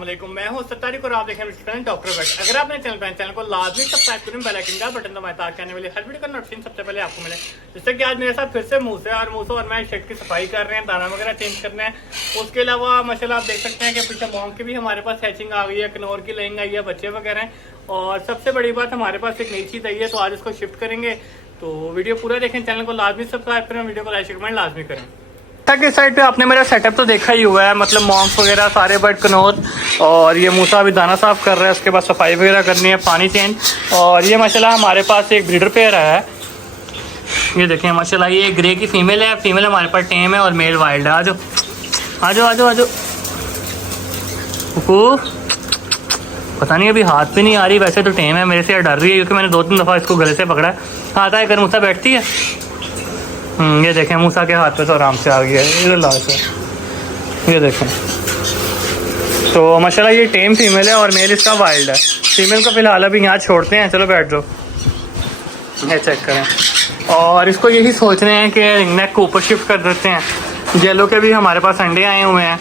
वालेकुम, मैं हूं सत्तारिक और आप देख रहे हैं डॉक्टर वेट। अगर आपने चैनल को लाजमी सब्सक्राइब करें, बेल आइकन का बटन दबाएं ताकि आने वाली हर वीडियो का नोटिफिकेशन सबसे पहले आपको मिले। जैसे कि आज मेरे साथ फिर से मूसा और मैं शेड की सफाई कर रहे हैं, दाना वगैरह चेंज करना है। उसके अलावा माशाल्लाह आप देख सकते हैं कि पीछे मॉन्ग की भी हमारे पास हैचिंग आ गई है, कनौर की लेंग आई है, बच्चे वगैरह हैं। और सबसे बड़ी बात, हमारे पास एक नई चीज़ आई है, तो आज उसको शिफ्ट करेंगे। तो वीडियो पूरा देखें, चैनल को लाजमी सब्सक्राइब करें, वीडियो को लाइक कमेंट लाजमी करें। के साइड पे आपने मेरा सेटअप तो देखा ही हुआ है, मतलब मॉन्क वगैरह सारे बर्ड कनौर। और ये मूसा अभी दाना साफ कर रहा है, उसके बाद सफाई वगैरह करनी है, पानी चेंज। और ये माशाल्लाह हमारे पास एक ब्रीडर पेयर है, ये देखें माशाल्लाह, ये ग्रे की फीमेल है। फीमेल हमारे पास टेम है और मेल वाइल्ड है। आजो आजो आजो आजो। पता नहीं अभी हाथ पे नहीं आ रही, वैसे तो टेम है, मेरे से डर रही है क्योंकि मैंने 2-3 दफ़ा इसको गले से पकड़ा है। हाथ आए कर मूसा बैठती है। ये देखें मूसा के हाथ पे तो आराम से आ गया है, ये लाल से, ये देखें। तो माशाल्लाह ये टेम फीमेल है और मेल इसका वाइल्ड है। फीमेल को फिलहाल अभी यहाँ छोड़ते हैं, चलो बैठ जाओ, ये चेक करें। और इसको यही सोच रहे हैं कि रिंग नेक को ऊपर शिफ्ट कर देते हैं। येलो के भी हमारे पास अंडे आए हुए हैं,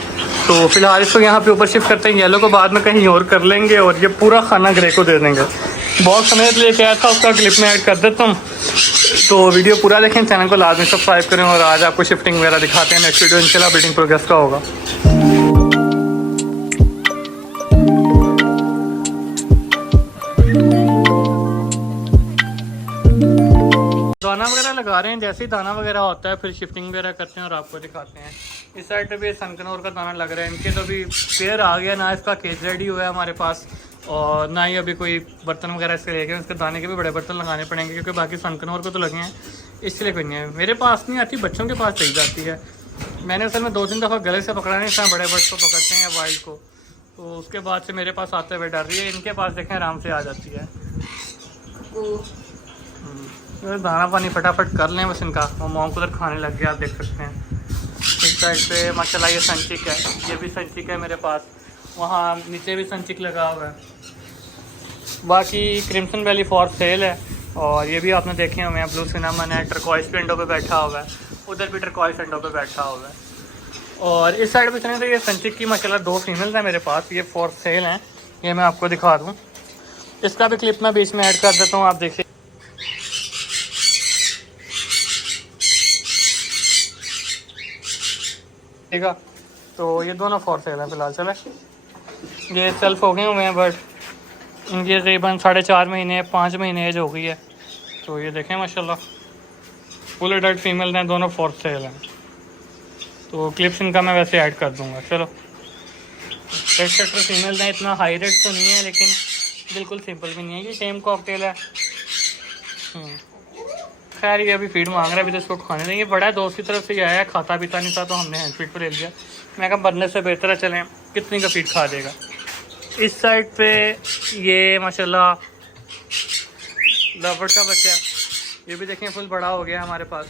तो फिलहाल इसको यहाँ पे ऊपर शिफ्ट करते हैं। येलो को बाद में कहीं और कर लेंगे और ये पूरा खाना ग्रे को दे देंगे। बॉक्स समेत लेके आया था, उसका क्लिप में ऐड कर देता हूँ। तो वीडियो पूरा देखें, चैनल को लाजमी सब्सक्राइब करें। और आज आपको शिफ्टिंग वगैरह दिखाते हैं। नेक्स्ट वीडियो इंशाल्लाह ब्रीडिंग प्रोग्रेस का होगा। दाना वगैरह लगा रहे हैं, जैसे ही दाना वगैरह होता है फिर शिफ्टिंग वगैरह करते हैं और आपको दिखाते हैं। इस साइड पे भी सनकनौर का दाना लग रहा है। इनके तो भी पेयर आ गया ना, इसका केज रेडी हुआ है हमारे पास, और ना ही अभी कोई बर्तन वगैरह इसके ले गए। उसके दाने के भी बड़े बर्तन लगाने पड़ेंगे क्योंकि बाकी सनकनौर को तो लगे हैं, इसलिए कोई नहीं है। मेरे पास नहीं आती, बच्चों के पास चली जाती है। मैंने असल में 2-3 दफ़ा गले से पकड़ा नहीं, इस तरह बड़े बर्ड को पकड़ते हैं वाइल्ड को, तो उसके बाद से मेरे पास आते हुए डर रही है। इनके पास देखें आराम से आ जाती है। दाना पानी फटाफट कर लें बस इनका, वो मॉन्क उधर खाने लग गया, आप देख सकते हैं। इस साइड पे माशाल्लाह ये संचिक है, ये भी संचिक है मेरे पास। वहाँ नीचे भी संचिक लगा हुआ है। बाकी क्रिम्सन वैली फॉर सेल है। और ये भी आपने देखे हुए हैं, ब्लू सिनेमन है, टर्कॉइस पे अंडों पे बैठा हुआ है, उधर भी टर्कॉइस अंडों पे बैठा हुआ है। और इस साइड पे चलें तो ये संचिक की माशाल्लाह 2 फीमेल्स हैं मेरे पास, ये फॉर सेल हैं। ये मैं आपको दिखा दूँ, इसका भी क्लिप मैं बीच में ऐड कर देता हूँ, आप देखिए। ठीक है, तो ये दोनों फॉर सेल हैं फिलहाल। चले, ये सेल्फ हो गए हुए हैं, बट इनकी तकरीबन 4.5 महीने 5 महीने एज हो गई है। तो ये देखें माशाल्लाह फुल एडल्ट फीमेल हैं, दोनों फॉर सेल हैं। तो क्लिप्स इनका मैं वैसे ऐड कर दूंगा। चलो, रेड सेक्टर फीमेल हैं, इतना हाई रेट तो नहीं है लेकिन बिल्कुल सिंपल भी नहीं है। ये सेम कॉकटेल है। खैर ये अभी फीड मांग रहा है, अभी तो इसको खाने देंगे। बड़ा है, दोस्त की तरफ से ही आया है, खाता पीता नहीं था तो हमने हैंड फीड पर ले लिया। मैं कहा बनने से बेहतर है, चलें कितनी का फीड खा देगा। इस साइड पे ये माशाल्लाह लवर्ड का बच्चा है, ये भी देखें फुल बड़ा हो गया हमारे पास।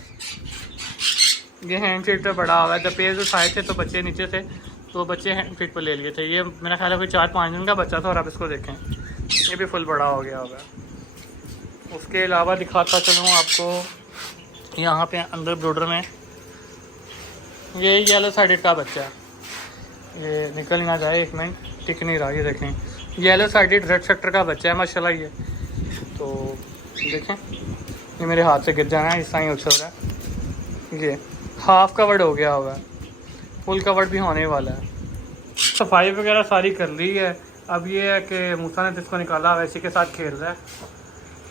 ये हैंड फीड पे बड़ा हुआ है। जब पेज उठाए थे तो बच्चे नीचे थे, तो बच्चे हैंड फीड पर ले लिए थे। ये मेरा ख्याल है कोई 4-5 दिन का बच्चा था और अब इसको देखें ये भी फुल बड़ा हो गया होगा। उसके अलावा दिखाता चलूँ आपको, यहाँ पे अंदर ब्रोडर में ये येलो साइडेड का बच्चा है। ये निकल ना जाए, एक मिनट, टिक नहीं रहा। ये देखें येलो साइडेड रेड सेक्टर का बच्चा है माशाल्लाह। ये तो देखें, ये मेरे हाथ से गिर जाना है, इस तरह ही उछल रहा है। ये हाफ कवर्ड हो गया हुआ है, फुल कवर्ड भी होने वाला है। सफाई वगैरह सारी कर ली है। अब ये है कि मूसा ने जिसको निकाला वैसे के साथ खेल रहा है।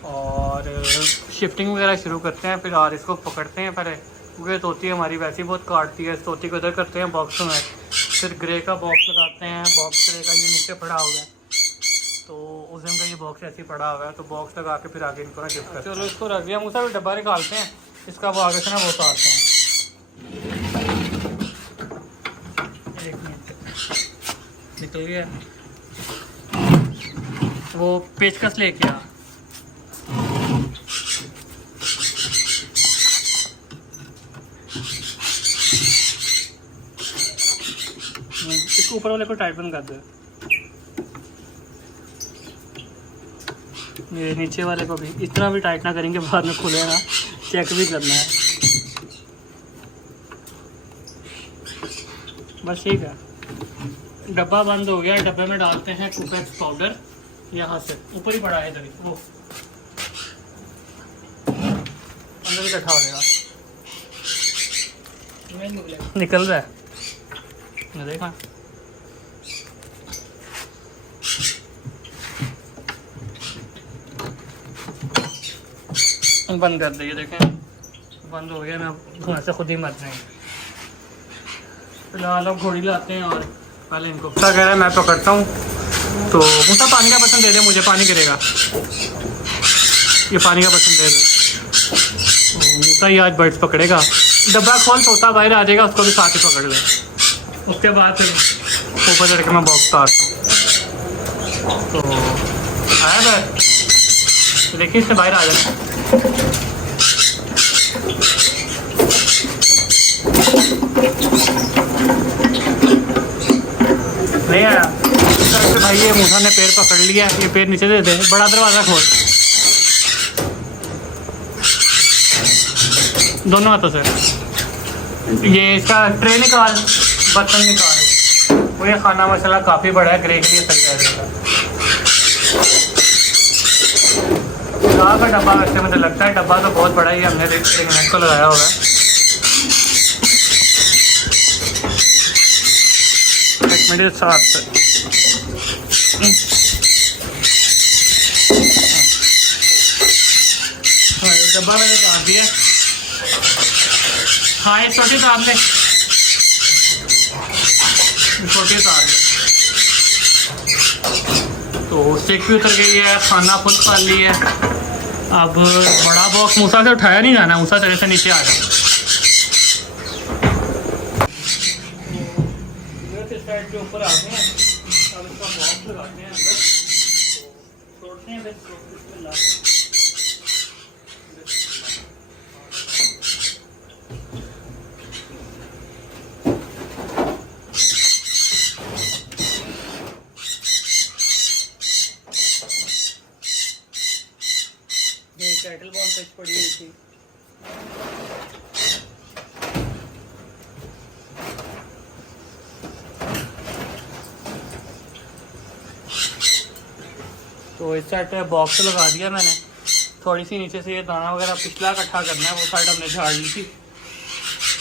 और शिफ्टिंग वगैरह शुरू करते हैं, फिर और इसको पकड़ते हैं पहले, क्योंकि तोती हमारी वैसे ही बहुत काटती है। तोती को इधर करते हैं बॉक्स में, फिर ग्रे का बॉक्स लगाते हैं। बॉक्स ग्रे का ये नीचे पड़ा हुआ है, तो उस दिन का ये बॉक्स ऐसे ही पड़ा हुआ है, तो बॉक्स लगा के फिर आगे इनको ना शिफ्ट करते हैं। चलो इसको रख दिया, मूसा भी डब्बा निकालते हैं, इसका वो आगे से ना वो उतारते हैं। एक मिनट, निकल गया वो पेचकस लेके आ। इसको ऊपर वाले को टाइट बंद कर दो, ये नीचे वाले को भी इतना भी टाइट ना करेंगे, बाद में खुलेगा, चेक भी करना है। बस ठीक है, डब्बा बंद हो गया। डब्बे में डालते हैं कुपेक्स पाउडर। यहाँ से ऊपर ही पड़ा है इधर ही, वो अंदर इकट्ठा हो जाएगा, निकल रहा है देखा। बंद कर दिए, देखें बंद हो गया ना, धुआं से खुद ही मर जाएंगे। फिलहाल अब घोड़ी लाते हैं और पहले इनको कह रहा है मैं पकड़ता हूँ। तो मूसा पानी का बर्तन दे दे मुझे, पानी गिरेगा, ये पानी का बर्तन दे दे। मूसा ही आज बर्ड्स पकड़ेगा। डब्बा खोल, तोता बाहर आ जाएगा, उसको भी साथ ही पकड़ ले। उसके बाद फिर ऊपर चढ़ के मैं बॉक्स उतारता हूँ। तो आया बाहर, तो देखिए इससे बाहर आ जाना। नहीं आया तो भाई ये मूसा ने पैर पकड़ लिया, ये पैर नीचे दे दे। बड़ा दरवाज़ा खोल दोनों हाथों से। ये इसका ट्रे निकाल, बर्तन निकाल। वो ये खाना मसाला काफ़ी बड़ा है, ग्रे के लिए सही रहेगा। कहाँ का डब्बा वैसे मुझे लगता है, डब्बा तो बहुत बड़ा ही हमने रिंगनेट को लगाया होगा। एक मिनट साथ से डब्बा मैंने काट दिया। हाँ ये छोटी तार ले, छोटी तार ले। तो स्टिक भी उतर गई है, खाना फुल खाली है। अब बड़ा बॉक्स मूसा से उठाया नहीं जाना, मूसा तरह से नीचे आ जाए। साइड के ऊपर आते हैं, अब इसका बॉक्स लगाते हैं अंदर, तो छोड़ते हैं। ये कैटल बॉल पे पड़ी हुई थी। तो इस साइड पे बॉक्स लगा दिया मैंने। थोड़ी सी नीचे से ये दाना वगैरह पिछला इकट्ठा करना है, वो साइड हमने झाड़ ली थी।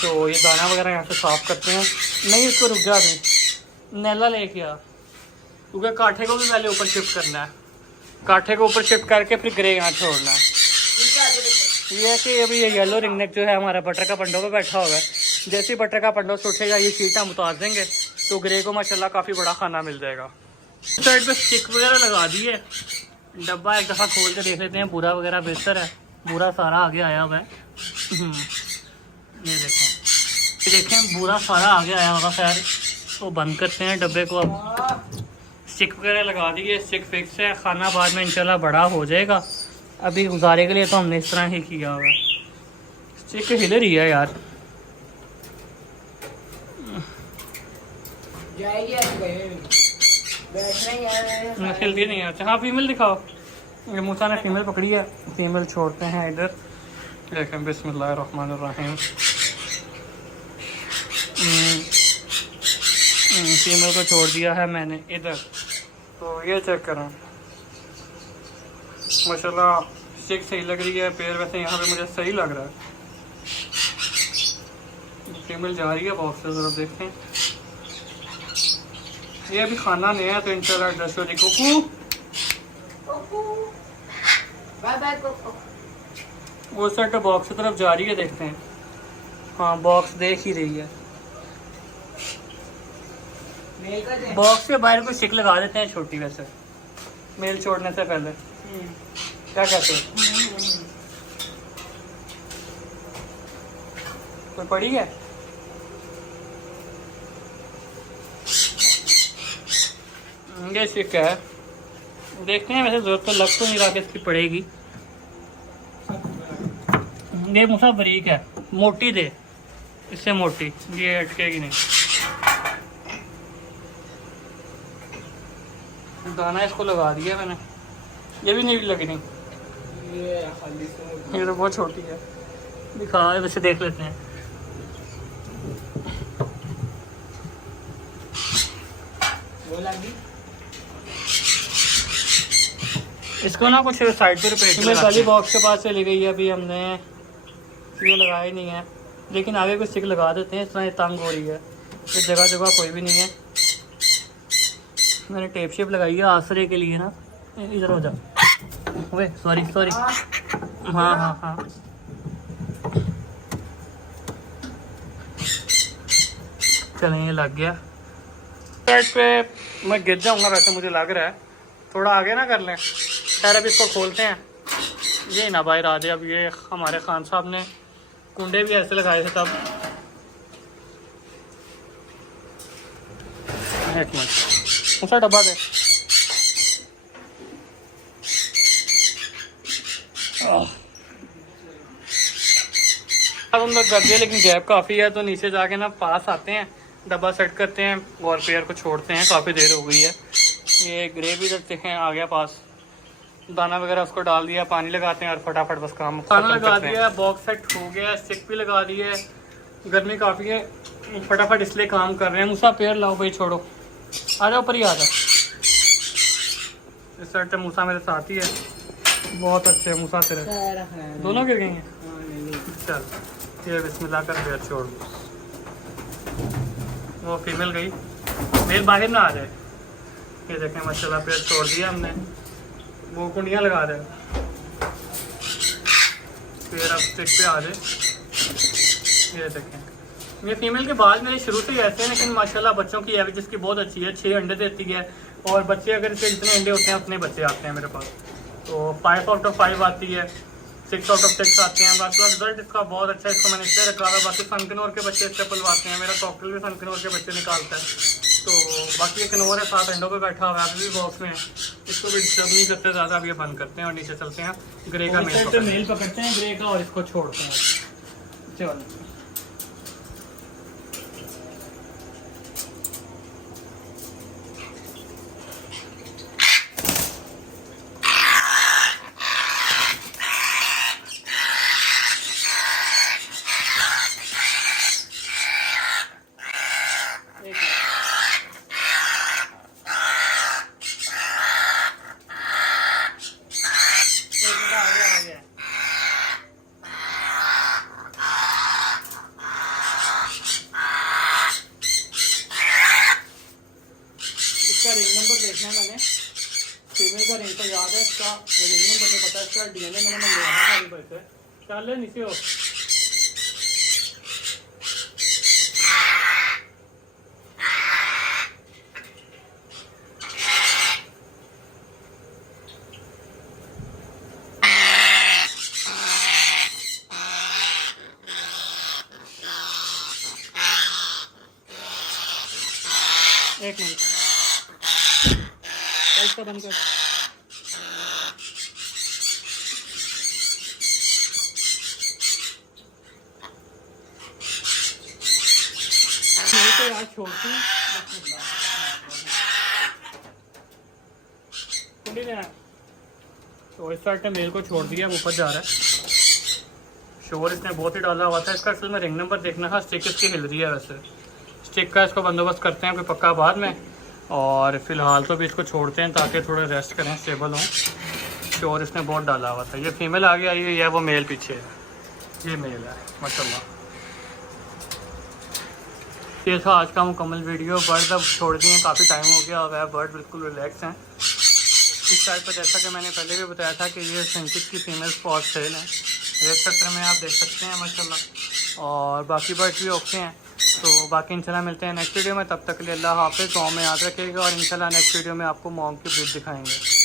तो ये दाना वगैरह यहाँ से साफ़ करते हैं। नहीं इसको रुक जा दे, नैला लेके आ, क्योंकि काठे को भी पहले ऊपर शिफ्ट करना है। काठे को ऊपर शिफ्ट करके फिर ग्रे यहाँ छोड़ना है। ये है कि अभी ये येलो रिंगनेक जो है हमारा बटर का पंडों पे बैठा होगा। जैसे ही बटर का पंडो से उठेगा, ये शीट हम उतार देंगे, तो ग्रे को माशाल्लाह काफ़ी बड़ा खाना मिल जाएगा। साइड पे स्टिक वगैरह लगा दी है। डब्बा एक दफ़ा खोल के देख लेते हैं, पूरा वगैरह बेहतर है। पूरा सारा आगे आया हुआ है। ये देखें पूरा सारा आगे आया होगा। खैर तो बंद करते हैं डब्बे को। अब स्टिक वगैरह लगा दी है, स्टिक फिक्स है। खाना बाद में इंशाल्लाह बड़ा हो जाएगा। अभी गुजारे के लिए तो हमने इस तरह ही किया हुआ है। स्टिक हिल रही है यार, हिलती नहीं आती। हाँ फीमेल दिखाओ। ये मूसा ने फीमेल पकड़ी है, फीमेल छोड़ते हैं इधर। देखें बिस्मिल्लाहिर्रहमानिर्रहीम। फीमेल को छोड़ दिया है मैंने इधर। तो ये चेक करें, माशाल्लाह स्टिक सही लग रही है। पैर वैसे यहाँ पे मुझे सही लग रहा है। फीमेल जा रही है बॉक्स से, ज़रा देखते हैं। ये अभी खाना नहीं है तो इंशाल्लाह एडजस्ट हो जाएगी। वो साइड बॉक्स की तरफ जा रही है, देखते हैं। हाँ बॉक्स देख ही रही है। बॉक्स के बाहर कोई स्टिक लगा देते हैं छोटी, वैसे मेल छोड़ने से पहले। क्या कहते हो, कोई पड़ी है? ये स्टिक है, देखते हैं। वैसे जरूरत तो लग तो नहीं रहा कि इसकी पड़ेगी। ये मूसा बारीक है, मोटी दे, इससे मोटी ये अटकेगी नहीं। दाना इसको लगा दिया मैंने, ये भी नहीं लगी नहीं। ये तो बहुत छोटी है। दिखा वैसे देख लेते हैं। इसको ना कुछ साइड पर पेट खाली बॉक्स के पास चली गई है। अभी हमने ये लगाया ही नहीं है, लेकिन आगे कोई स्टिक लगा देते हैं। इस तरह तंग हो रही है, इस जगह जगह कोई भी नहीं है। मैंने टेप शेप लगाई है आसरे के लिए ना। इधर हो जा, ओए सॉरी सॉरी। हाँ हाँ हाँ, चलें ये लग गया। साइड पे मैं गिर जाऊंगा वैसे मुझे लग रहा है, थोड़ा आगे ना कर लें। खैर अब इसको खोलते हैं। ये ना बाहर आ जाए। अब ये हमारे खान साहब ने कुंडे भी ऐसे लगाए थे तब। एक मिनट, उसा डब्बा दे। अब हम लोग कर दिया, लेकिन गैप काफ़ी है तो नीचे जाके ना पास आते हैं, डब्बा सेट करते हैं और पेयर को छोड़ते हैं। काफ़ी देर हो गई है। ये ग्रे भी देखें आ गया पास, दाना वगैरह उसको डाल दिया, पानी लगाते हैं और फटाफट बस काम खाना लगा दिया। बॉक्स सेट हो गया, स्टिक भी लगा दी है। गर्मी काफ़ी है, फटाफट इसलिए काम कर रहे हैं। मूसा पेड़ लाओ भाई, छोड़ो, आ जाओ ऊपर ही आ जाओ। इस साइड से मूसा मेरे साथ ही है, बहुत अच्छे है मूसा तेरे। दोनों गिर गई हैं। चल ये बिस्मिल्लाह कर पेड़ छोड़ दो। वो फीमेल गई, मेल बाहर ना आ जाए। ये देखें माशाल्लाह पेड़ छोड़ दिया हमने। वो कुंडियाँ लगा दे, फिर अब स्टिक पे आ जाए। ये देखें, ये फीमेल के बाल मेरे शुरू से ही ऐसे हैं, लेकिन माशाल्लाह बच्चों की एवरेज इसकी बहुत अच्छी है। 6 अंडे देती है और बच्चे अगर इसके जितने अंडे होते हैं उतने बच्चे आते हैं मेरे पास। तो 5 आउट ऑफ 5 आती है, 6 आउट ऑफ 6 आते हैं। माशाल्लाह रिजल्ट इसका बहुत अच्छा है। इसको मैंने इसलिए रखा हुआ। बाकी सनकनौर के बच्चे इससे पलवाते हैं। मेरा कॉकटेल भी सनकनौर के बच्चे निकालता है। तो बाकी एक कनौर है 7 अंडों पे बैठा हुआ है, अभी भी बॉक्स में है। इसको भी डिस्टर्ब नहीं करते ज़्यादा। अब ये बंद करते हैं और नीचे चलते हैं। ग्रे का मेल पकड़ते हैं, ग्रे का, और इसको छोड़ते हैं। चलो रिंग नंबर देखना है मैंने। फीमेल का रिंग तो याद है, इसका रिंग नंबर नहीं पता। इसका डीएनए मैंने मंगवाया सारी पर से। चल नीचे हो, एक मिनट इसका बंद कर। तो यार छोड़ती तो इस साइड ने मेल को छोड़ दिया, ऊपर जा रहा है। शोर इसने बहुत ही डाला हुआ था। इसका असल में रिंग नंबर देखना था। स्टिक इसकी हिल रही है वैसे। स्टिक का इसको बंदोबस्त करते हैं कोई पक्का बाद में, और फिलहाल तो भी इसको छोड़ते हैं ताकि थोड़ा रेस्ट करें, स्टेबल हों। शोर इसने बहुत डाला हुआ था। ये फीमेल आ गई आई है, वो मेल पीछे है। ये मेल है माशाल्लाह। ये था आज का मुकम्मल वीडियो। बर्ड अब छोड़ दिए, काफ़ी टाइम हो गया हुआ है। बर्ड बिल्कुल रिलैक्स हैं। इस साइड पर जैसा कि मैंने पहले भी बताया था कि ये सेंचिक की फीमेल स्पॉट सेल है। रेड सेक्टर में आप देख सकते हैं माशाल्लाह। और बाकी बर्ड्स भी ओके हैं। तो बाकी इंशाल्लाह मिलते हैं नेक्स्ट वीडियो में। तब तक के लिए अल्लाह हाफ़िज़। दुआ में याद रखिएगा और इंशाल्लाह नेक्स्ट वीडियो में आपको मॉम की ब्रीड दिखाएंगे।